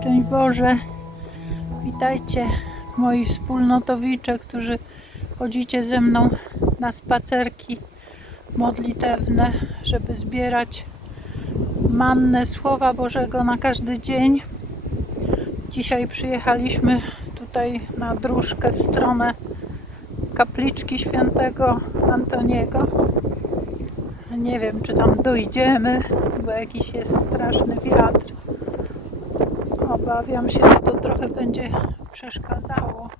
szczęść Boże. Witajcie moi wspólnotowicze, którzy chodzicie ze mną na spacerki modlitewne, żeby zbierać mannę Słowa Bożego na każdy dzień. Dzisiaj przyjechaliśmy tutaj na dróżkę w stronę kapliczki świętego Antoniego. Nie wiem, czy tam dojdziemy, bo jakiś jest straszny wiatr. Obawiam się, że to trochę będzie przeszkadzało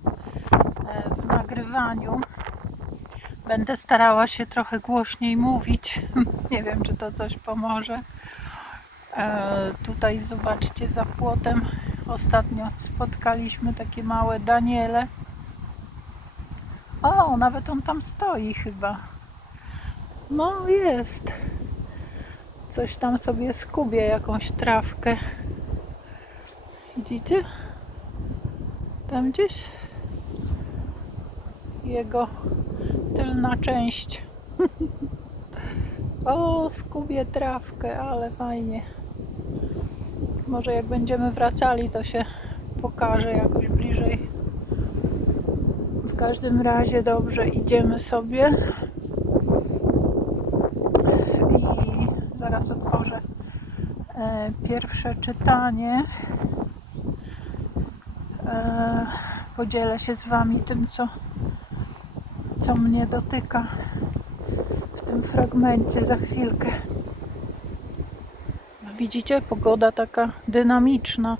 e, w nagrywaniu. Będę starała się trochę głośniej mówić. Nie wiem, czy to coś pomoże. E, Tutaj zobaczcie za płotem. Ostatnio spotkaliśmy takie małe Daniele. O, nawet on tam stoi chyba. No jest. Coś tam sobie skubie, jakąś trawkę. Widzicie? Tam gdzieś jego tylna część. o, skubie trawkę, ale fajnie. Może jak będziemy wracali, to się pokaże jakoś bliżej. W każdym razie dobrze idziemy sobie. I zaraz otworzę e, pierwsze czytanie. Podzielę się z Wami tym, co, co mnie dotyka w tym fragmencie za chwilkę. Widzicie, pogoda taka dynamiczna.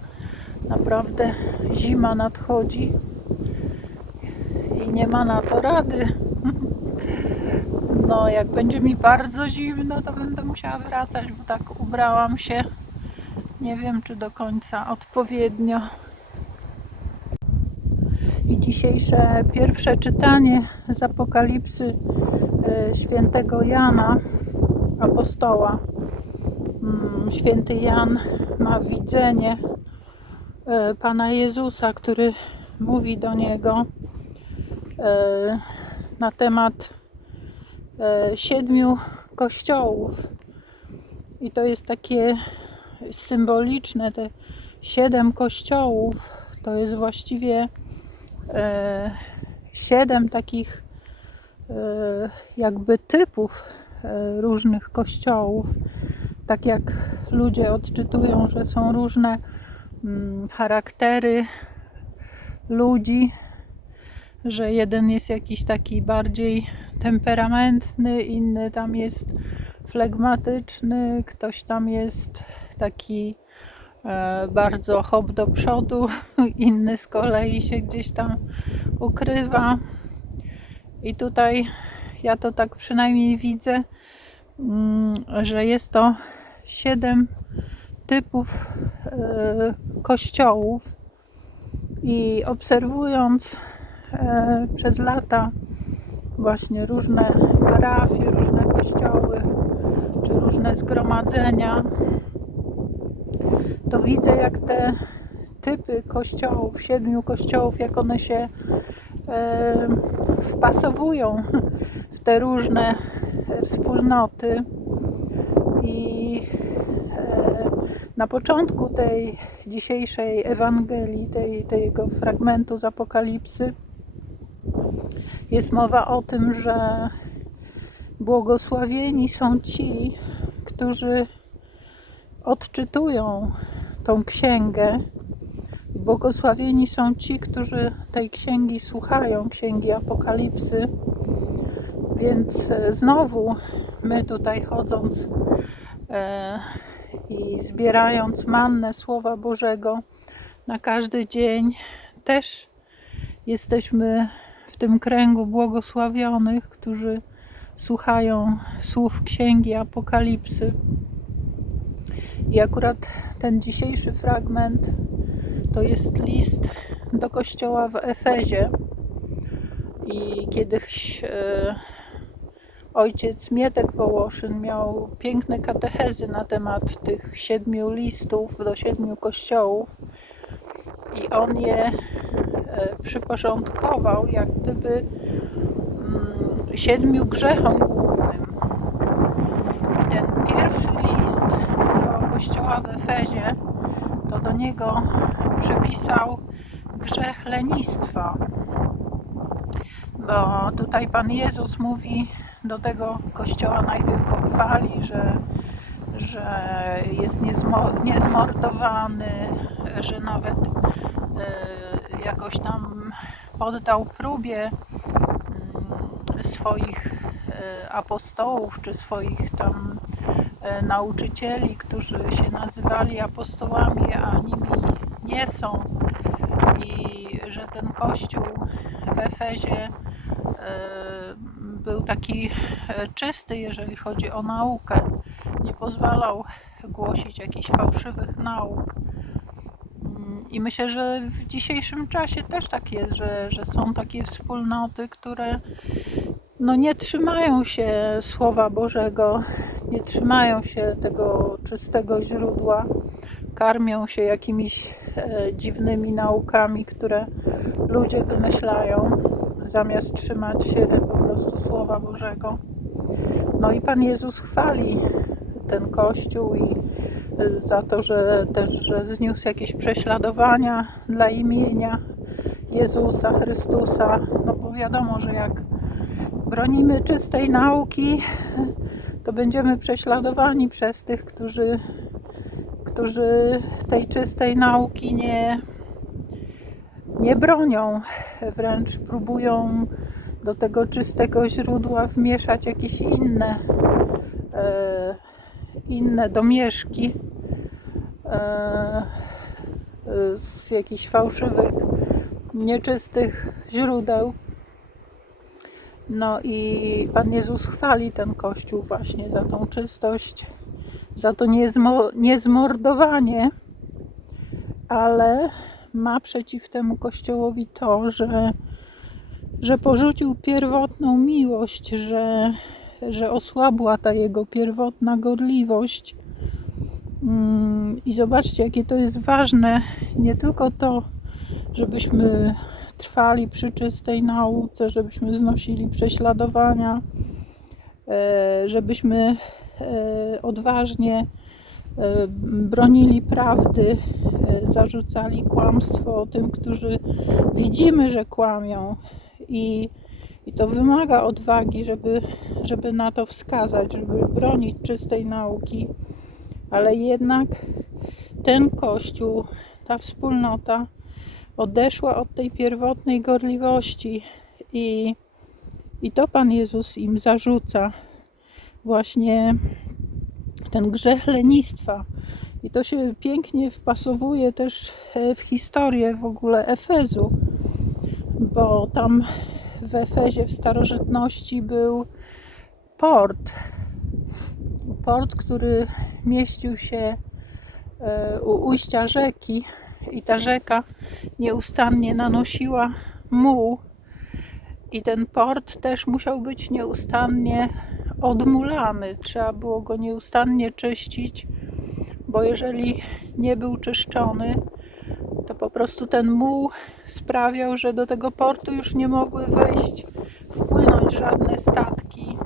Naprawdę zima nadchodzi i nie ma na to rady. No, jak będzie mi bardzo zimno, to będę musiała wracać, bo tak ubrałam się. Nie wiem, czy do końca odpowiednio. Dzisiejsze pierwsze czytanie z Apokalipsy e, świętego Jana, apostoła. Mm, Święty Jan ma widzenie e, Pana Jezusa, który mówi do niego e, na temat siedmiu kościołów. I to jest takie symboliczne, te siedem kościołów to jest właściwie siedem takich e, jakby typów e, różnych kościołów. Tak jak ludzie odczytują, że są różne mm, charaktery ludzi, że jeden jest jakiś taki bardziej temperamentny, inny tam jest flegmatyczny, ktoś tam jest taki e, bardzo hop do przodu, inny z kolei się gdzieś tam ukrywa. I tutaj ja to tak przynajmniej widzę, mm, że jest to siedem typów e, kościołów i obserwując e, przez lata właśnie różne parafie, różne kościoły czy różne zgromadzenia, to widzę jak te typy kościołów, siedmiu kościołów, jak one się e, wpasowują w te różne wspólnoty. I e, na początku tej dzisiejszej Ewangelii, tej, tego fragmentu z Apokalipsy, jest mowa o tym, że błogosławieni są ci, którzy odczytują tą księgę. Błogosławieni są ci, którzy tej księgi słuchają, księgi Apokalipsy. Więc e, znowu my tutaj chodząc e, i zbierając mannę Słowa Bożego na każdy dzień, też jesteśmy w tym kręgu błogosławionych, którzy słuchają słów Księgi Apokalipsy. I akurat ten dzisiejszy fragment to jest list do kościoła w Efezie. I kiedyś e, ojciec Mietek Wołoszyn miał piękne katechezy na temat tych siedmiu listów do siedmiu kościołów. I on je e, przyporządkował jak gdyby mm, siedmiu grzechom głównym. I ten pierwszy list kościoła w Efezie, to do niego przypisał grzech lenistwa. Bo tutaj Pan Jezus mówi do tego kościoła, najpierw go chwali, że, że jest niezmo, niezmordowany, że nawet y, jakoś tam poddał próbie y, swoich y, apostołów, czy swoich tam nauczycieli, którzy się nazywali apostołami, a nimi nie są. I że ten kościół w Efezie był taki czysty, jeżeli chodzi o naukę. Nie pozwalał głosić jakichś fałszywych nauk. Mm, I myślę, że w dzisiejszym czasie też tak jest, że, że są takie wspólnoty, które no nie trzymają się Słowa Bożego, nie trzymają się tego czystego źródła, karmią się jakimiś e, dziwnymi naukami, które ludzie wymyślają, zamiast trzymać się po prostu Słowa Bożego. No i Pan Jezus chwali ten Kościół i za to, że też że zniósł jakieś prześladowania dla imienia Jezusa Chrystusa. No bo wiadomo, że jak bronimy czystej nauki, to będziemy prześladowani przez tych, którzy, którzy tej czystej nauki nie, nie bronią, wręcz próbują do tego czystego źródła wmieszać jakieś inne, e, inne domieszki e, z jakichś fałszywych, nieczystych źródeł. No i Pan Jezus chwali ten Kościół właśnie za tą czystość, za to niezmo, niezmordowanie, ale ma przeciw temu Kościołowi to, że, że porzucił pierwotną miłość, że, że osłabła ta jego pierwotna gorliwość. Mm, I zobaczcie, jakie to jest ważne, nie tylko to, żebyśmy trwali przy czystej nauce, żebyśmy znosili prześladowania, e, żebyśmy e, odważnie e, bronili prawdy, zarzucali kłamstwo tym, którzy widzimy, że kłamią. I, i to wymaga odwagi, żeby, żeby na to wskazać, żeby bronić czystej nauki, ale jednak ten Kościół, ta wspólnota odeszła od tej pierwotnej gorliwości i, i to Pan Jezus im zarzuca właśnie ten grzech lenistwa. I to się pięknie wpasowuje też e, w historię w ogóle Efezu, bo tam w Efezie w starożytności był port. Port, który mieścił się e, u ujścia rzeki i ta rzeka nieustannie nanosiła muł i ten port też musiał być nieustannie odmulany. Trzeba było go nieustannie czyścić, bo jeżeli nie był czyszczony, to po prostu ten muł sprawiał, że do tego portu już nie mogły wejść, wpłynąć żadne statki.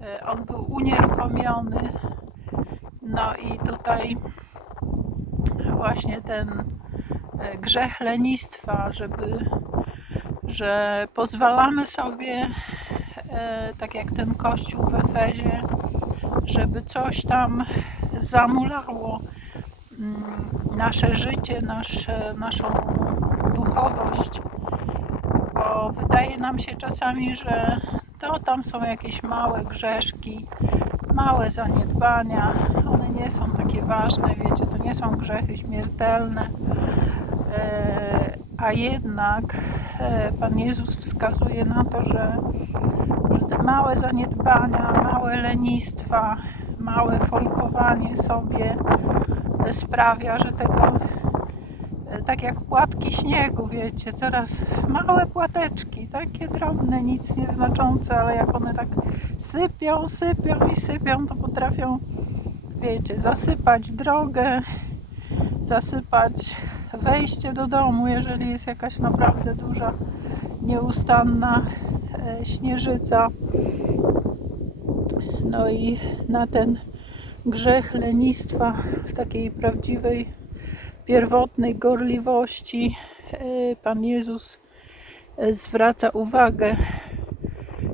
E, On był unieruchomiony. No i tutaj właśnie ten e, grzech lenistwa, żeby, że pozwalamy sobie, e, tak jak ten kościół w Efezie, żeby coś tam zamulało mm, nasze życie, nasze, naszą duchowość, bo wydaje nam się czasami, że to tam są jakieś małe grzeszki, małe zaniedbania, one nie są takie ważne, wiecie, to nie są grzechy śmiertelne, E, a jednak e, Pan Jezus wskazuje na to, że, że te małe zaniedbania, małe lenistwa, małe folkowanie sobie sprawia, że tego e, tak jak płatki śniegu, wiecie, coraz małe płateczki, takie drobne, nic nieznaczące, ale jak one tak sypią, sypią i sypią, to potrafią, wiecie, zasypać drogę, zasypać wejście do domu, jeżeli jest jakaś naprawdę duża, nieustanna e, śnieżyca. No i na ten grzech lenistwa w takiej prawdziwej, pierwotnej gorliwości e, Pan Jezus e, zwraca uwagę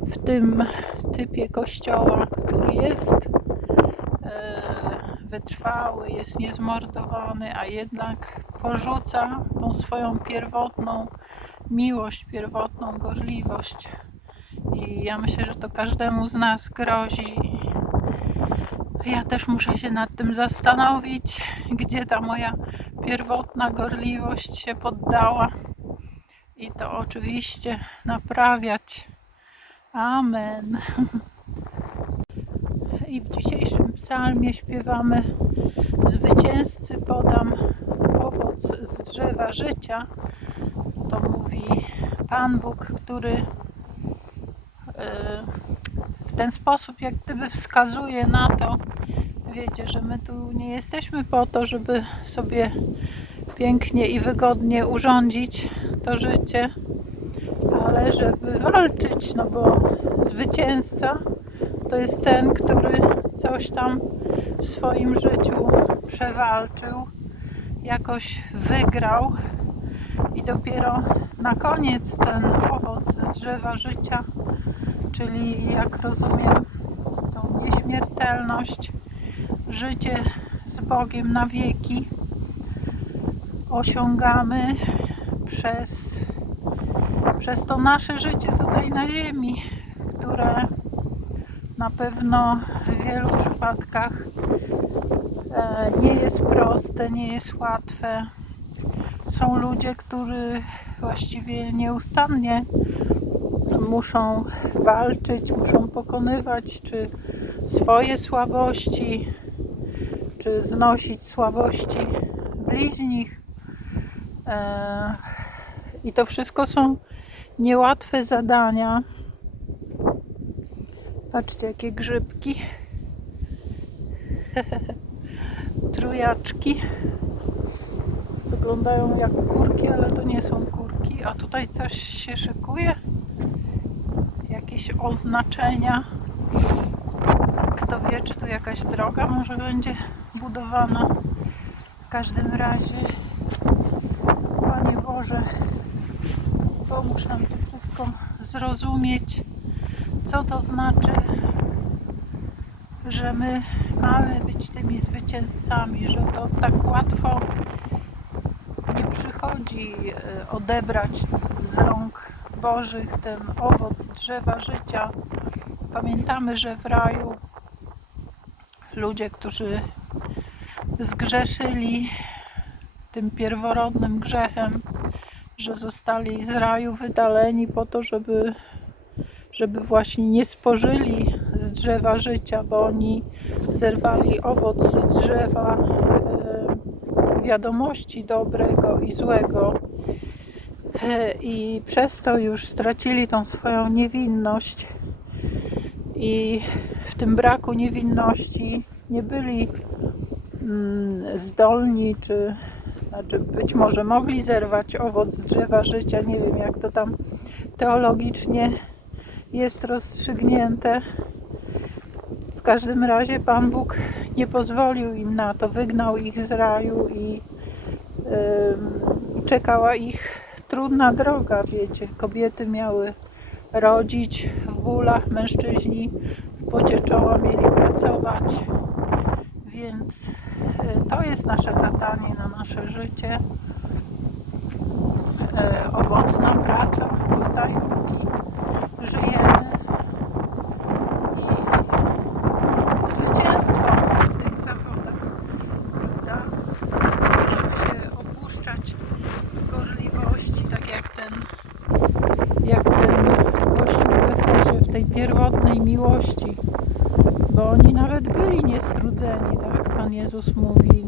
w tym typie kościoła, który jest e, wytrwały, jest niezmordowany, a jednak porzuca tą swoją pierwotną miłość, pierwotną gorliwość. I ja myślę, że to każdemu z nas grozi. Ja też muszę się nad tym zastanowić, gdzie ta moja pierwotna gorliwość się poddała. I to oczywiście naprawiać. Amen. I w dzisiejszym psalmie śpiewamy Zwycięzcy podam owoc z drzewa życia. To mówi Pan Bóg, który e, w ten sposób jak gdyby wskazuje na to, wiecie, że my tu nie jesteśmy po to, żeby sobie pięknie i wygodnie urządzić to życie, żeby walczyć, no bo zwycięzca to jest ten, który coś tam w swoim życiu przewalczył, jakoś wygrał i dopiero na koniec ten owoc z drzewa życia, czyli jak rozumiem tą nieśmiertelność, życie z Bogiem na wieki osiągamy przez, przez to nasze życie tutaj na ziemi, które na pewno w wielu przypadkach e, nie jest proste, nie jest łatwe. Są ludzie, którzy właściwie nieustannie muszą walczyć, muszą pokonywać czy swoje słabości, czy znosić słabości bliźnich. E, I to wszystko są niełatwe zadania. Patrzcie, jakie grzybki. Trujaczki. Wyglądają jak kurki, ale to nie są kurki. A tutaj coś się szykuje. Jakieś oznaczenia. Kto wie, czy tu jakaś droga może będzie budowana. W każdym razie, Panie Boże, nam to wszystko zrozumieć co to znaczy, że my mamy być tymi zwycięzcami, że to tak łatwo nie przychodzi e, odebrać z rąk Bożych ten owoc drzewa życia. Pamiętamy, że w raju ludzie, którzy zgrzeszyli tym pierworodnym grzechem, że zostali z raju wydaleni po to, żeby żeby właśnie nie spożyli z drzewa życia, bo oni zerwali owoc z drzewa e, wiadomości dobrego i złego. E, I przez to już stracili tą swoją niewinność. I w tym braku niewinności nie byli mm, zdolni, czy znaczy być może mogli zerwać owoc z drzewa życia. Nie wiem, jak to tam teologicznie jest rozstrzygnięte. W każdym razie Pan Bóg nie pozwolił im na to, wygnał ich z raju i ym, czekała ich trudna droga, wiecie. Kobiety miały rodzić w bólach, mężczyźni w pocie czoła mieli pracować. Więc to jest nasze zadanie na nasze życie. Y, owocna praca tutaj, póki żyjemy. I zwycięstwo w tych zawodach. Prawda? Żeby się opuszczać w gorliwości, tak jak ten, jak ten gościu w Efezie, w tej pierwotnej miłości. Bo oni nawet byli niestrudzeni, tak? Pan Jezus mówi,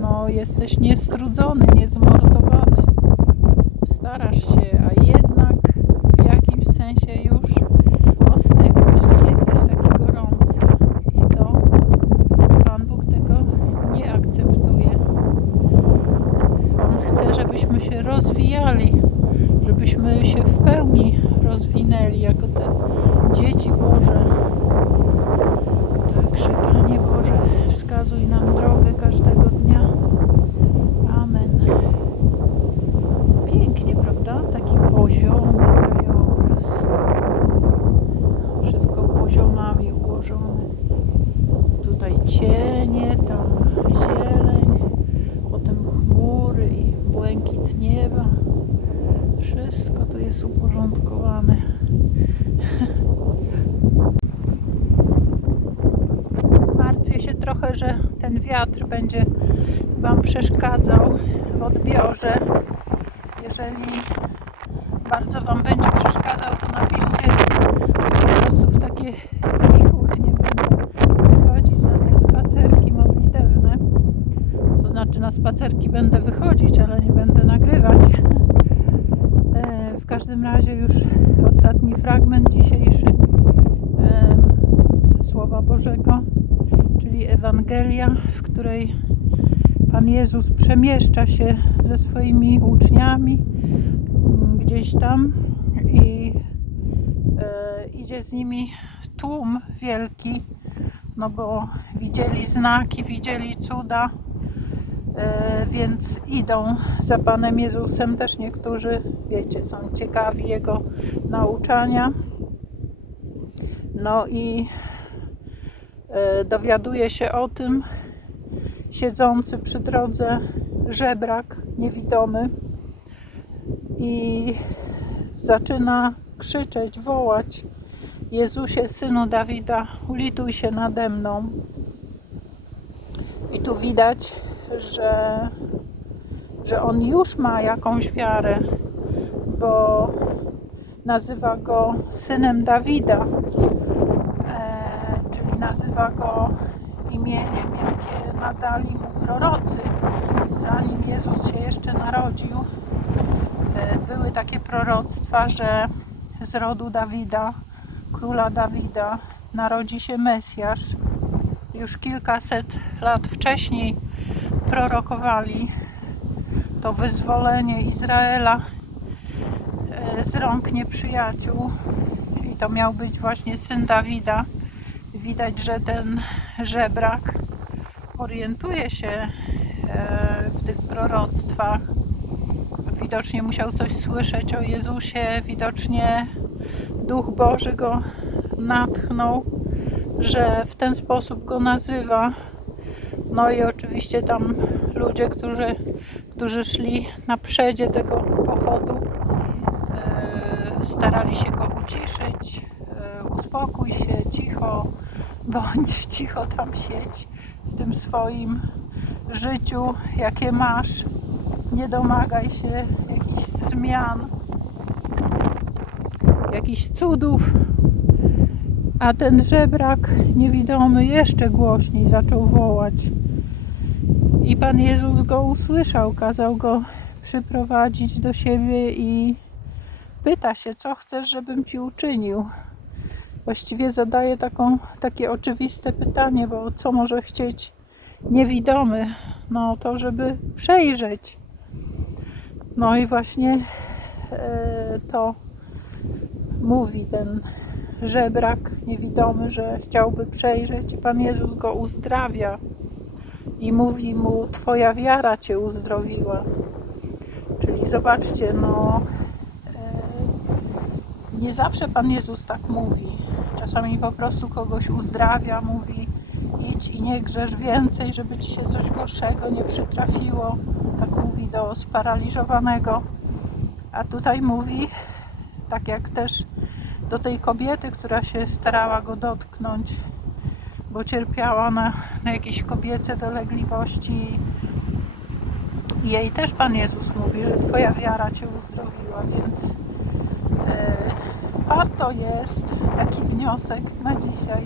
no jesteś niestrudzony, niezmordowany. Starasz się, a jednak w jakimś sensie już ostygłeś, nie jesteś taki gorący. I to Pan Bóg tego nie akceptuje. On chce, żebyśmy się rozwijali, żebyśmy się w pełni rozwinęli jako te dzieci Boże. Także Panie Boże, wskazuj nam drogę każdego dnia. Amen. Pięknie, prawda? Taki poziomy krajobraz. Wszystko poziomami ułożone. Tutaj cienie, tam zieleń, potem chmury i błękit nieba. Uporządkowane. Martwię się trochę, że ten wiatr będzie Wam przeszkadzał w odbiorze. Jeżeli bardzo Wam będzie przeszkadzał, to napiszcie po prostu w takie wichury nie będę wychodzić na te spacerki modlitewne. To znaczy na spacerki będę wychodzić, ale nie będę nagrywać. E, W każdym razie już ostatni fragment dzisiejszy em, Słowa Bożego, czyli Ewangelia, w której Pan Jezus przemieszcza się ze swoimi uczniami gdzieś tam i e, idzie z nimi tłum wielki, no bo widzieli znaki, widzieli cuda, e, więc idą za Panem Jezusem. Też niektórzy, wiecie, są ciekawi Jego nauczania. No i dowiaduje się o tym siedzący przy drodze żebrak niewidomy i zaczyna krzyczeć, wołać Jezusie, Synu Dawida, ulituj się nade mną. I tu widać, że, że on już ma jakąś wiarę, bo nazywa go synem Dawida, e, nazywa go imieniem, jakie nadali mu prorocy, zanim Jezus się jeszcze narodził. E, były takie proroctwa, że z rodu Dawida, króla Dawida, narodzi się Mesjasz. Już kilkaset lat wcześniej prorokowali to wyzwolenie Izraela e, z rąk nieprzyjaciół. I to miał być właśnie syn Dawida. Widać, że ten żebrak orientuje się e, w tych proroctwach. Widocznie musiał coś słyszeć o Jezusie, widocznie Duch Boży go natchnął, że w ten sposób go nazywa. No i oczywiście tam ludzie, którzy, którzy szli na przedzie tego pochodu, e, starali się go uciszyć. E, uspokój się, cicho, bądź cicho tam siedź w tym swoim życiu, jakie masz. Nie domagaj się jakichś zmian, jakichś cudów. A ten żebrak niewidomy jeszcze głośniej zaczął wołać. I Pan Jezus go usłyszał, kazał go przyprowadzić do siebie i pyta się, co chcesz, żebym ci uczynił. Właściwie zadaje taką, takie oczywiste pytanie, bo co może chcieć niewidomy? No to, żeby przejrzeć. No i właśnie e, to mówi ten żebrak niewidomy, że chciałby przejrzeć i Pan Jezus go uzdrawia i mówi mu, Twoja wiara Cię uzdrowiła. Czyli zobaczcie, no e, nie zawsze Pan Jezus tak mówi. Czasami po prostu kogoś uzdrawia, mówi idź i nie grzesz więcej, żeby Ci się coś gorszego nie przytrafiło. Tak mówi do sparaliżowanego. A tutaj mówi, tak jak też do tej kobiety, która się starała go dotknąć, bo cierpiała na, na jakieś kobiece dolegliwości. Jej też Pan Jezus mówi, że Twoja wiara Cię uzdrowiła, więc warto jest taki wniosek na dzisiaj.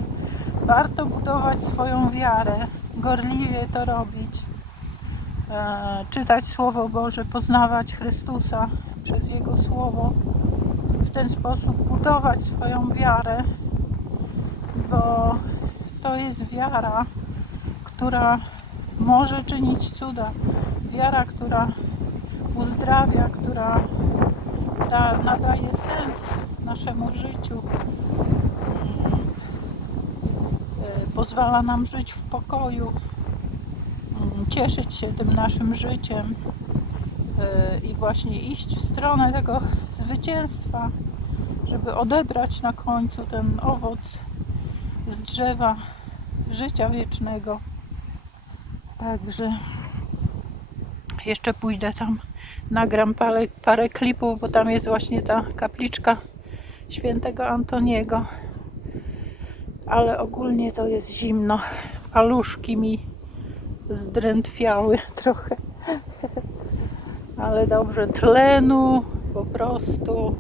Warto budować swoją wiarę, gorliwie to robić, e, czytać Słowo Boże, poznawać Chrystusa przez Jego Słowo w ten sposób budować swoją wiarę, bo to jest wiara, która może czynić cuda. Wiara, która uzdrawia, która da, nadaje sens naszemu życiu. E, Pozwala nam żyć w pokoju, mm, cieszyć się tym naszym życiem e, i właśnie iść w stronę tego zwycięstwa, żeby odebrać na końcu ten owoc z drzewa życia wiecznego. Także jeszcze pójdę tam, nagram parę, parę klipów, bo tam jest właśnie ta kapliczka świętego Antoniego. Ale ogólnie to jest zimno. Paluszki mi zdrętwiały trochę. Ale dobrze, tlenu po prostu.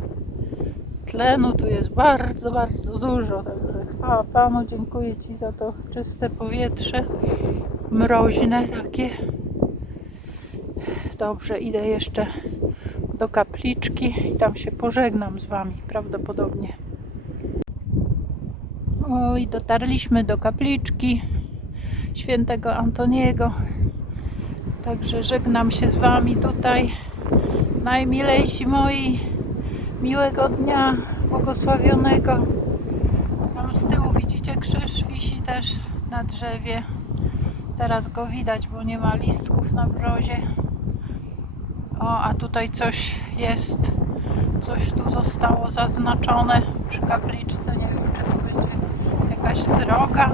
Tlenu tu jest bardzo, bardzo dużo. Także chwała Panu, dziękuję Ci za to czyste powietrze. Mroźne takie. Dobrze, idę jeszcze do kapliczki i tam się pożegnam z Wami prawdopodobnie. Oj, dotarliśmy do kapliczki świętego Antoniego. Także żegnam się z Wami tutaj. Najmilejsi moi, miłego dnia, błogosławionego. Tam z tyłu widzicie krzyż, wisi też na drzewie. Teraz go widać, bo nie ma listków na mrozie. O, a tutaj coś jest. Coś tu zostało zaznaczone przy kapliczce. Nie wiem, czy to będzie jakaś droga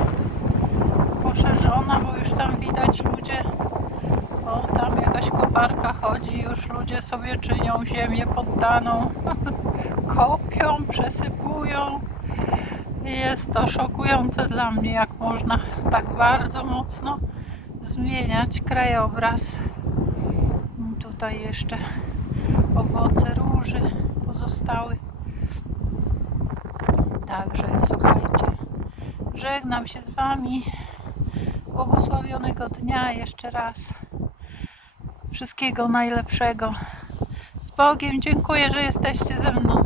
poszerzona, bo już tam widać ludzie. O, tam jakaś koparka chodzi, już ludzie sobie czynią ziemię poddaną. Kopią, przesypują. Jest to szokujące dla mnie, jak można tak bardzo mocno zmieniać krajobraz. Tutaj jeszcze owoce róży pozostały. Także słuchajcie, żegnam się z Wami. Błogosławionego dnia jeszcze raz. Wszystkiego najlepszego. Z Bogiem dziękuję, że jesteście ze mną.